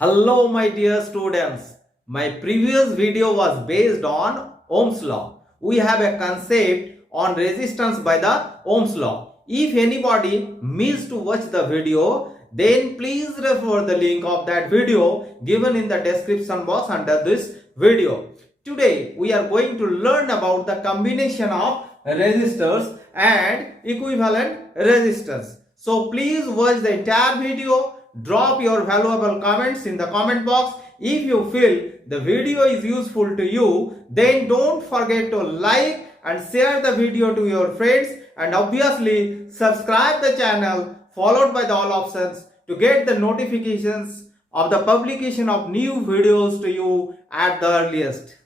Hello my dear students, my previous video was based on Ohm's law. We have a concept on resistance by the Ohm's law. If anybody missed to watch the video, then please refer the link of that video given in the description box under this video. Today we are going to learn about the combination of resistors and equivalent resistance. So please watch the entire video. Drop your valuable comments in the comment box. If you feel the video is useful to you, then don't forget to like and share the video to your friends, and obviously subscribe the channel followed by the all options to get the notifications of the publication of new videos to you at the earliest.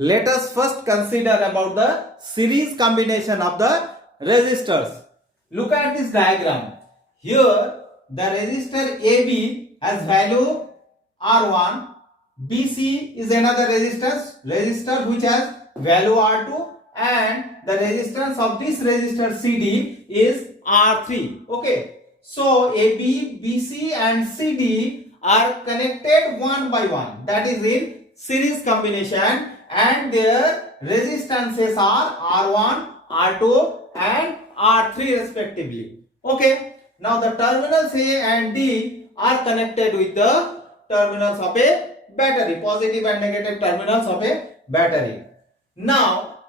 Let us first consider about the series combination of the resistors. Look at this diagram. Here the resistor AB has value R1, BC is another resistor which has value R2, and the resistance of this resistor CD is R3. Okay, so AB, BC and CD are connected one by one, that is in series combination, and their resistances are R1, R2 and R3 respectively. Okay, now the terminals A and D are connected with the terminals of a battery, positive and negative terminals of a battery. Now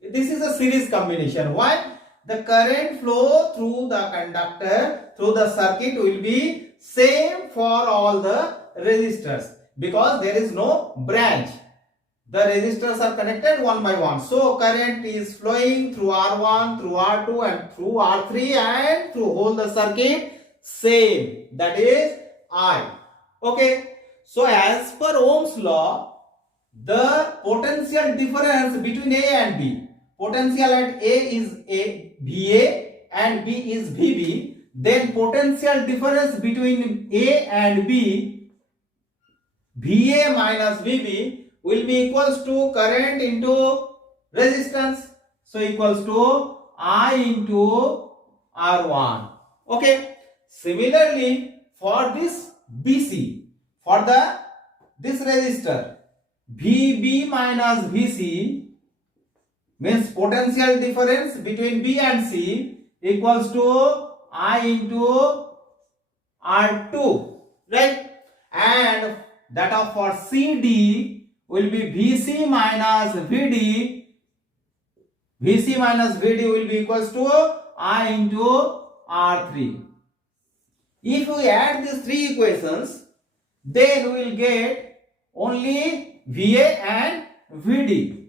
this is a series combination. Why? The current flow through the conductor, through the circuit will be same for all the resistors because there is no branch. The resistors are connected one by one. So current is flowing through R1, through R2 and through R3 and through whole the circuit same. That is I. Okay. So as per Ohm's law, the potential difference between A and B. Potential at A is VA and B is VB. Then potential difference between A and B, VA minus VB, will be equals to current into resistance. So equals to I into R1. Okay. Similarly, for this BC, for this resistor, VB minus VC means potential difference between B and C equals to I into R2, right? And that of for CD will be VC minus VD. VC minus VD will be equals to I into R3. If we add these three equations, then we will get only VA and VD.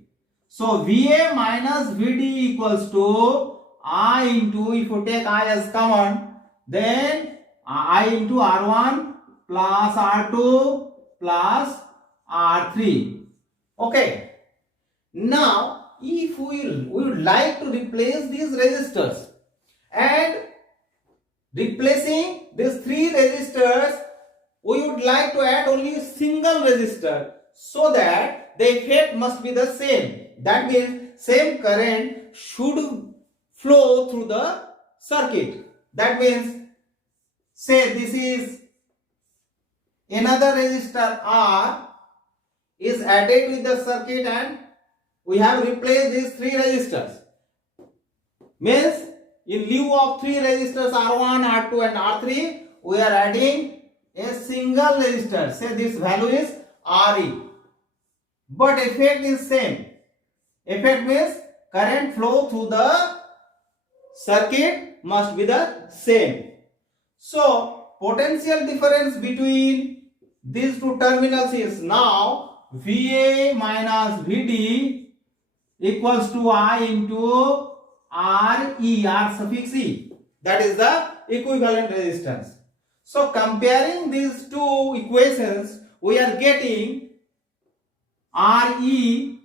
So VA minus VD equals to I into, if you take I as common, then I into R1 plus R2 plus R3. Okay. Now, if we would like to replace these resistors, and replacing these three resistors, we would like to add only a single resistor so that the effect must be the same. That means same current should flow through the circuit. That means, say this is another resistor R is added with the circuit and we have replaced these three resistors. Means in lieu of three resistors R1, R2 and R3, we are adding a single resistor. Say this value is RE. But effect is same. Effect means current flow through the circuit must be the same. So potential difference between these two terminals is now VA minus VD equals to I into RE, R suffix E. That is the equivalent resistance. So comparing these two equations, we are getting RE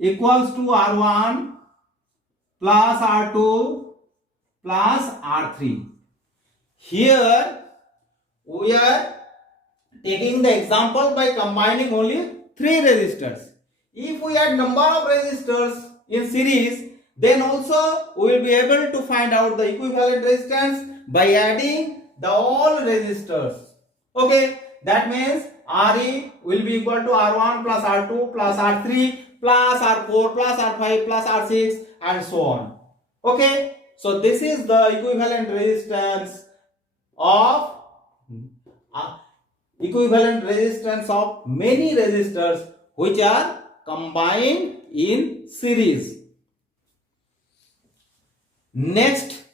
equals to R1 plus R2 plus R3. Here we are taking the example by combining only three resistors. If we add number of resistors, in series, then also we will be able to find out the equivalent resistance by adding the all resistors. Okay, that means Re will be equal to R1 plus R2 plus R3 plus R4 plus R5 plus R6 and so on. Okay, so this is the equivalent resistance of many resistors which are combined in series. Next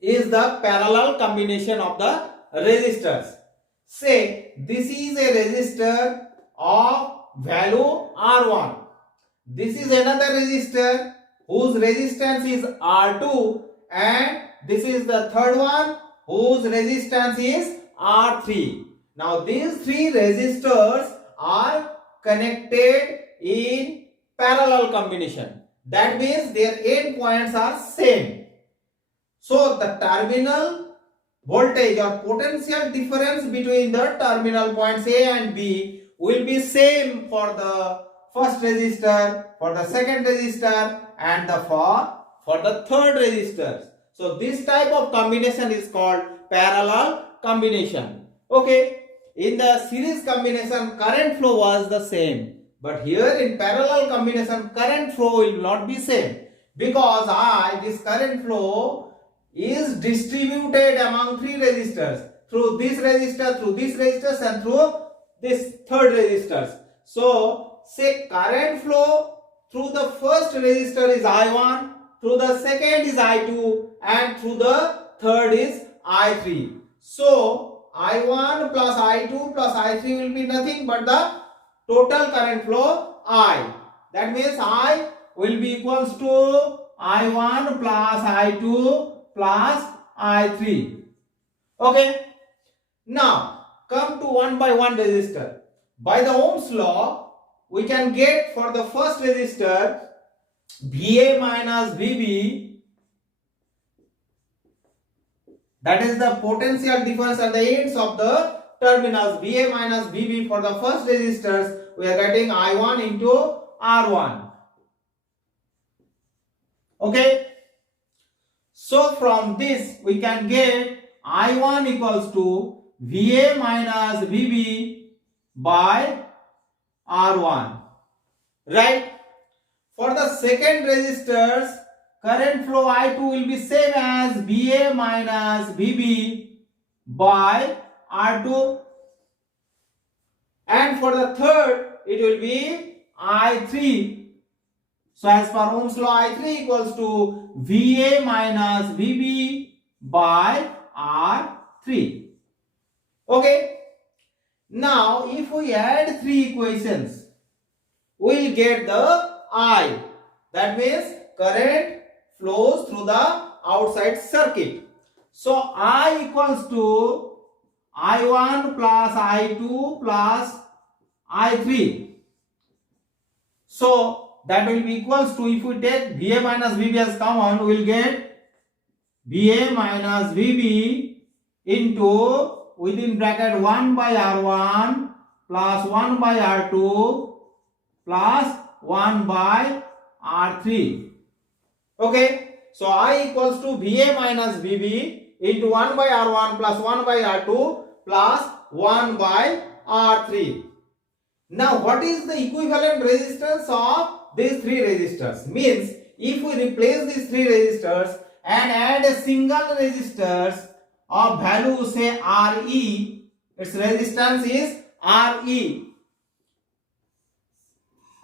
is the parallel combination of the resistors. Say this is a resistor of value R1. This is another resistor whose resistance is R2, and this is the third one whose resistance is R3. Now these three resistors are connected in parallel combination. That means their end points are same. So the terminal voltage or potential difference between the terminal points A and B will be same for the first resistor, for the second resistor, and for the third resistor. So this type of combination is called parallel combination. Okay, in the series combination current flow was the same, but here in parallel combination current flow will not be same, because this current flow is distributed among three resistors, through this resistor, through this resistors, and through this third resistors. So say current flow through the first resistor is I1, through the second is I2, and through the third is I3. So I1 plus I2 plus I3 will be nothing but the total current flow I. That means I will be equals to I1 plus I2 plus I3. Okay. Now come to one by one resistor. By the Ohm's law, we can get for the first resistor VA minus VB, that is the potential difference at the ends of the terminals. VA minus VB for the first resistors, we are getting I1 into R1. Okay. So from this we can get I1 equals to VA minus VB by R1. Right? For the second resistors, current flow I2 will be same as VA minus VB by R2. And for the third, it will be I3. So as per Ohm's law, I3 equals to VA minus VB by R3. Okay. Now if we add three equations, we will get the I. That means current flows through the outside circuit. So I equals to I1 plus I2 plus I3. So that will be equals to, if we take VA minus VB as common, we will get VA minus VB into within bracket 1 by R1 plus 1 by R2 plus 1 by R3. Okay. So I equals to VA minus VB into 1 by R1 plus 1 by R2 plus 1 by R3. Now what is the equivalent resistance of these three resistors? Means if we replace these three resistors and add a single resistors of value say Re, its resistance is Re,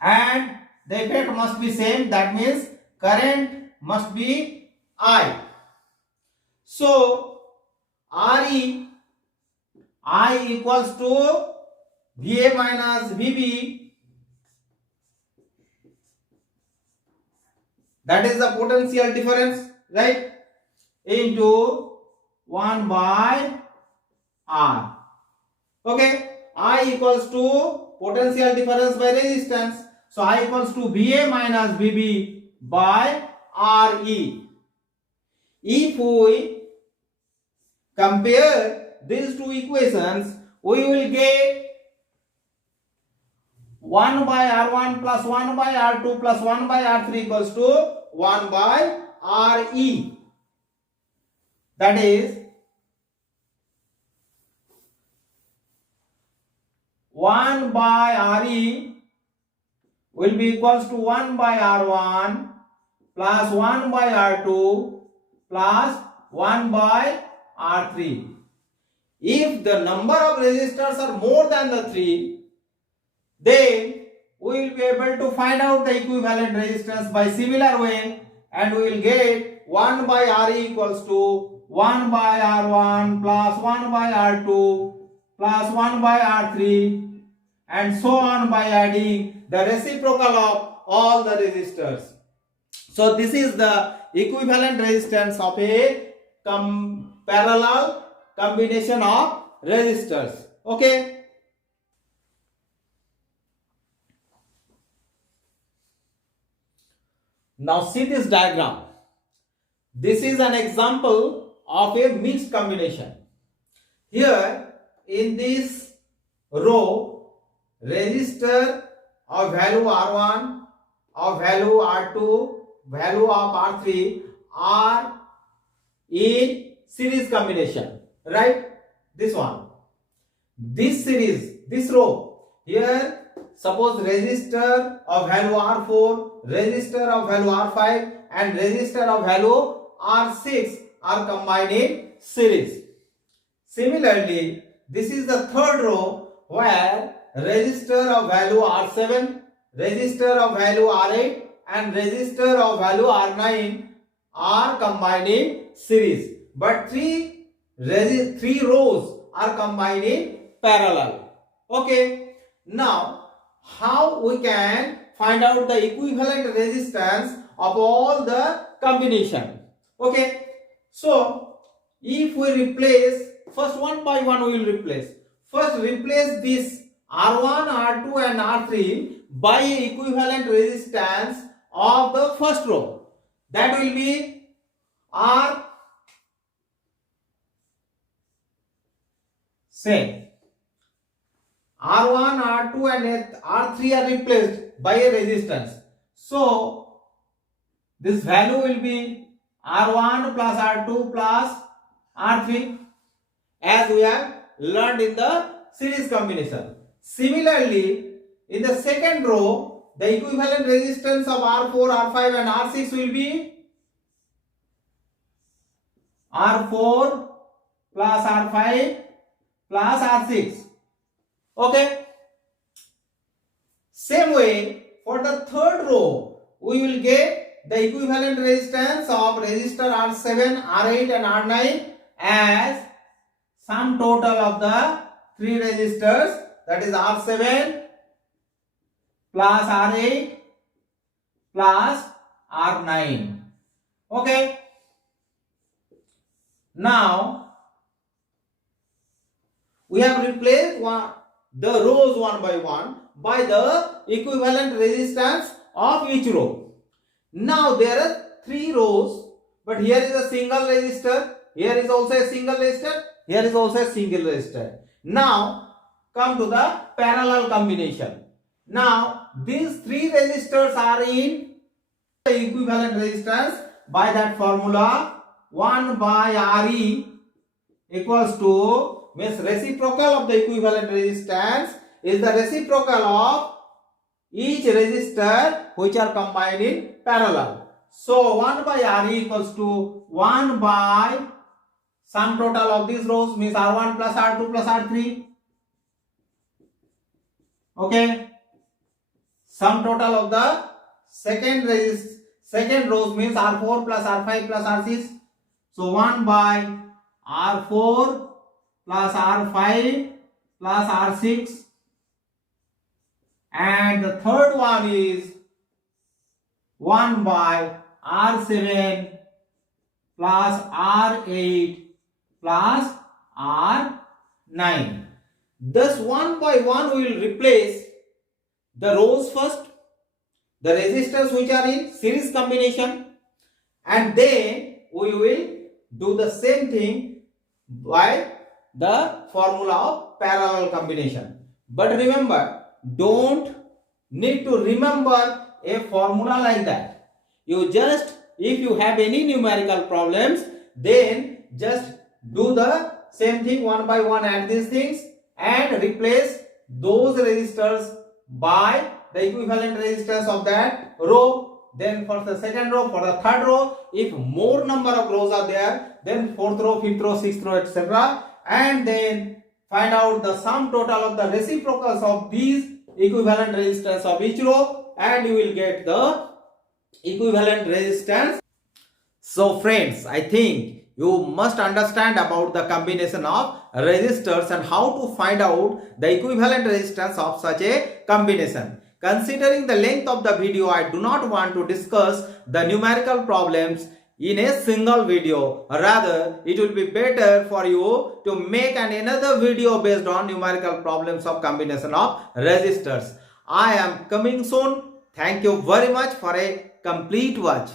and the effect must be same, that means current must be I. So Re, I equals to VA minus VB, that is the potential difference, right, into 1 by R. Okay, I equals to potential difference by resistance. So I equals to VA minus VB by Re. If we compare these two equations, we will get 1 by R1 plus 1 by R2 plus 1 by R3 equals to 1 by RE. That is 1 by RE will be equals to 1 by R1 plus 1 by R2 plus 1 by R3. If the number of resistors are more than the 3, then we will be able to find out the equivalent resistance by similar way, and we will get 1 by RE equals to 1 by R1 plus 1 by R2 plus 1 by R3 and so on by adding the reciprocal of all the resistors. So this is the equivalent resistance of a parallel combination of resistors. Okay. Now see this diagram. This is an example of a mixed combination. Here in this row, resistor of value R1, of value R2, value of R3 are in series combination, right? This one, this series, this row. Here suppose resistor of value R4, resistor of value R5 and resistor of value R6 are combined in series. Similarly, this is the third row where resistor of value R7, resistor of value R8 and resistor of value R9 are combined in series. But three rows are combined in parallel. Okay. Now, how we can find out the equivalent resistance of all the combination? Okay. So, if we replace, first one by one we will replace. First replace this R1, R2 and R3 by equivalent resistance of the first row. That will be R, same. R1, R2 and R3 are replaced by a resistance. So, this value will be R1 plus R2 plus R3 as we have learned in the series combination. Similarly, in the second row, the equivalent resistance of R4, R5 and R6 will be R4 plus R5 plus R6. Okay. Same way, for the third row, we will get the equivalent resistance of resistor R7, R8 and R9 as sum total of the three resistors, that is R7 plus R8 plus R9. Okay. Now, we have replaced the rows one by the equivalent resistance of each row. Now, there are three rows, but here is a single resistor, here is also a single resistor, here is also a single resistor. Now, come to the parallel combination. Now, these three resistors are in the equivalent resistance by that formula 1 by Re equals to, means reciprocal of the equivalent resistance is the reciprocal of each resistor which are combined in parallel. So 1 by Re equals to 1 by sum total of these rows, means R1 plus R2 plus R3. Okay. Sum total of the second rows means R4 plus R5 plus R6. So 1 by R4 plus R5 plus R6. And the third one is 1 by R7 plus R8 plus R9. Thus, one by one we will replace the rows first, the resistors which are in series combination, and then we will do the same thing by the formula of parallel combination. But remember, don't need to remember a formula like that. You just, if you have any numerical problems, then just do the same thing one by one, add these things and replace those resistors by the equivalent resistors of that row. Then for the second row, for the third row, if more number of rows are there, then fourth row, fifth row, sixth row, etc. And then find out the sum total of the reciprocals of these equivalent resistance of each row, and you will get the equivalent resistance. So friends, I think you must understand about the combination of resistors and how to find out the equivalent resistance of such a combination. Considering the length of the video, I do not want to discuss the numerical problems in a single video. Rather, it will be better for you to make another video based on numerical problems of combination of resistors. I am coming soon. Thank you very much for a complete watch.